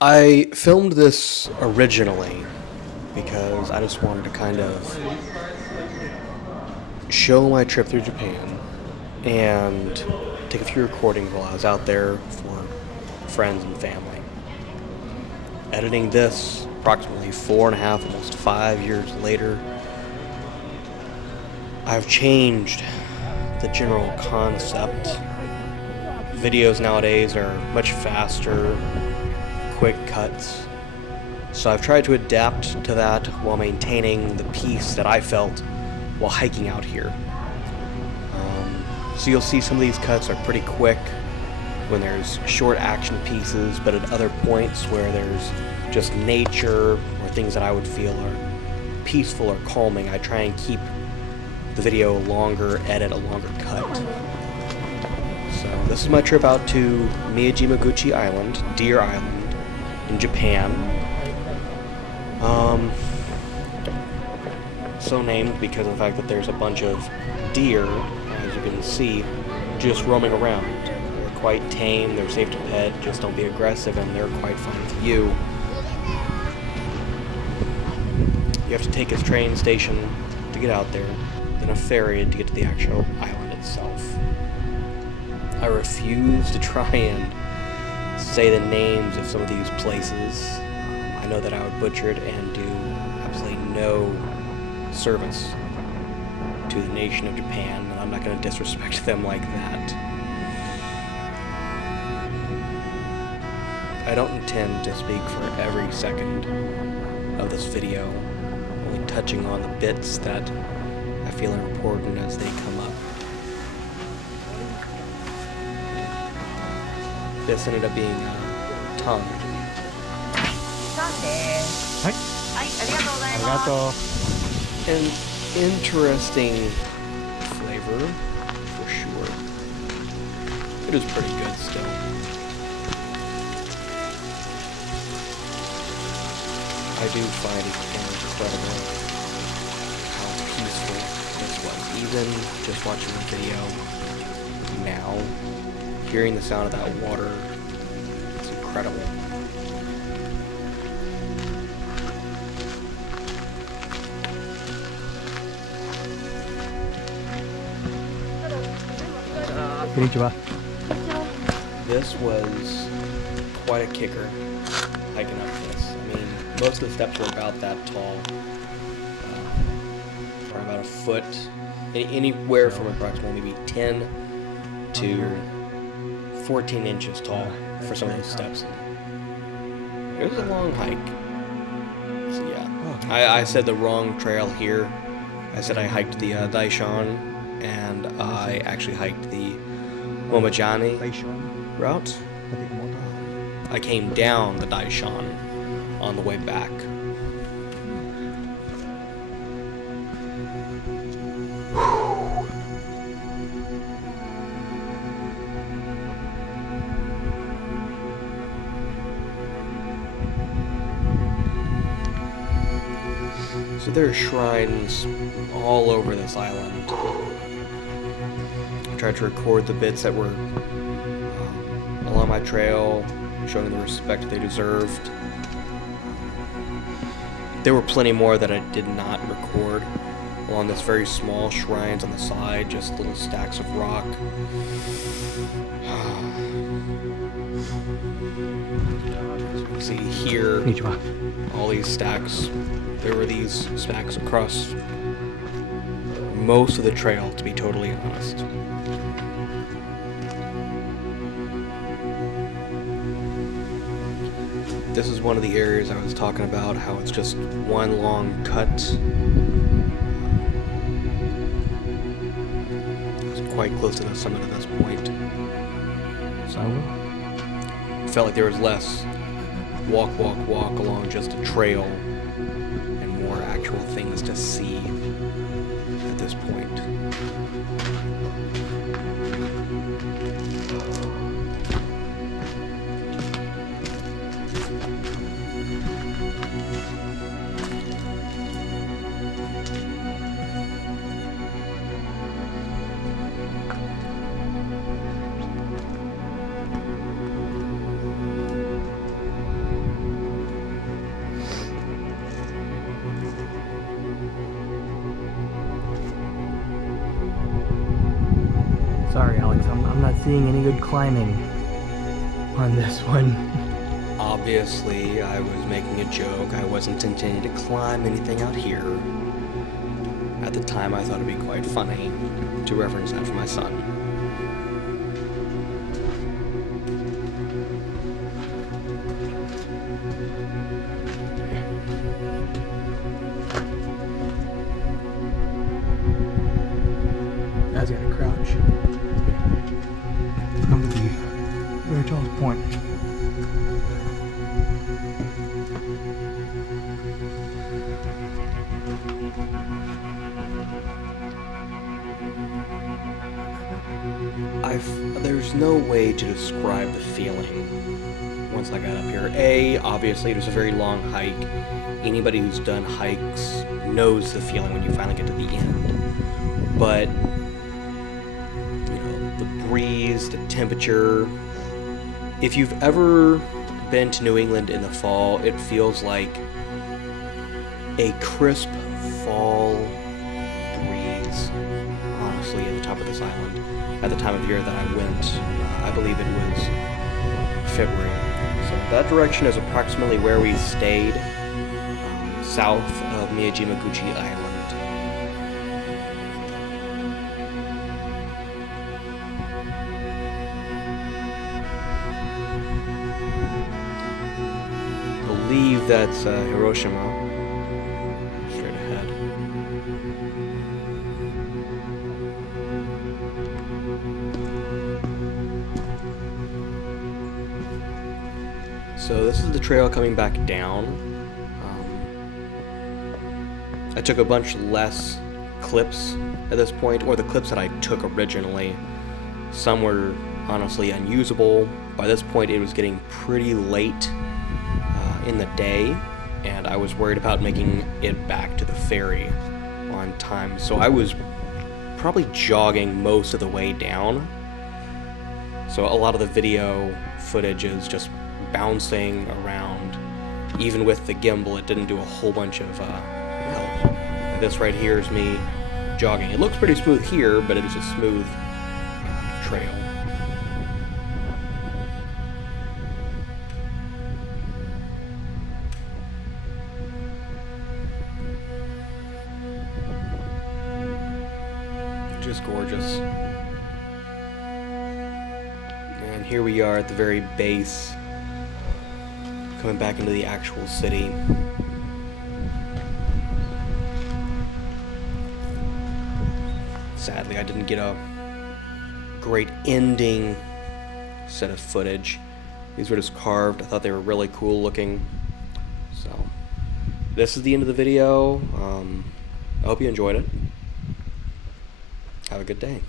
I filmed this originally because I just wanted to kind of show my trip through Japan and take a few recordings while I was out there for friends and family. Editing this approximately 4.5, almost 5 years later, I've changed the general concept. Videos nowadays are much faster, quick cuts. So I've tried to adapt to that while maintaining the peace that I felt while hiking out here. So you'll see some of these cuts are pretty quick when there's short action pieces, but at other points where there's just nature or things that I would feel are peaceful or calming, I try and keep the video longer, edit a longer cut. So this is my trip out to Miyajimaguchi Island, Deer Island, in Japan. So named because of the fact that there's a bunch of deer, as you can see, just roaming around. They're quite tame, they're safe to pet, just don't be aggressive, and they're quite fine with you. You have to take a train station to get out there, then a ferry to get to the actual island itself. I refuse to try and say the names of some of these places. I know that I would butcher it and do absolutely no service to the nation of Japan, and I'm not going to disrespect them like that. I don't intend to speak for every second of this video, only touching on the bits that I feel are important as they come up. This ended up being tongue. はい、ありがとう。An interesting flavor, for sure. It is pretty good still. I do find it incredible how peaceful this was. Even just watching the video now, hearing the sound of that water, it's incredible. Konnichiwa. This was quite a kicker, hiking up this. I mean, most of the steps were about that tall, or about a foot, anywhere from approximately maybe 10 to 14 inches tall for some of those steps. It was a long hike. So yeah, I said the wrong trail here. I said I hiked the Daishan, and I actually hiked the Momojani route. I came down the Daishan on the way back. So there are shrines all over this island. I tried to record the bits that were along my trail, showing the respect they deserved. There were plenty more that I did not record along this very small shrines on the side, just little stacks of rock. As you can see here, all these stacks. There were these stacks across most of the trail, to be totally honest. This is one of the areas I was talking about, how it's just one long cut. It's quite close to the summit at this point. So it felt like there was less walk along just a trail and more actual things to see at this point. I'm not seeing any good climbing on this one. Obviously, I was making a joke. I wasn't intending to climb anything out here. At the time, I thought it'd be quite funny to reference that for my son. Guys gotta crouch. Come to the very tallest point. There's no way to describe the feeling once I got up here. Obviously, it was a very long hike. Anybody who's done hikes knows the feeling when you finally get to the end. But, you know, the breeze, the temperature. If you've ever been to New England in the fall, it feels like a crisp fall breeze, honestly, at the top of this island. At the time of year that I went, I believe it was February. So that direction is approximately where we stayed, south of Miyajimaguchi Island. I believe that's Hiroshima. Straight ahead. So this is the trail coming back down. I took a bunch less clips at this point, or the clips that I took originally. Some were honestly unusable. By this point it was getting pretty late in the day, and I was worried about making it back to the ferry on time. So I was probably jogging most of the way down. So a lot of the video footage is just bouncing around. Even with the gimbal, it didn't do a whole bunch of help. This right here is me jogging. It looks pretty smooth here, but it is a smooth trail. Just gorgeous. And here we are at the very base, coming back into the actual city. Sadly, I didn't get a great ending set of footage. These were just carved. I thought they were really cool looking. So, this is the end of the video. I hope you enjoyed it. Have a good day.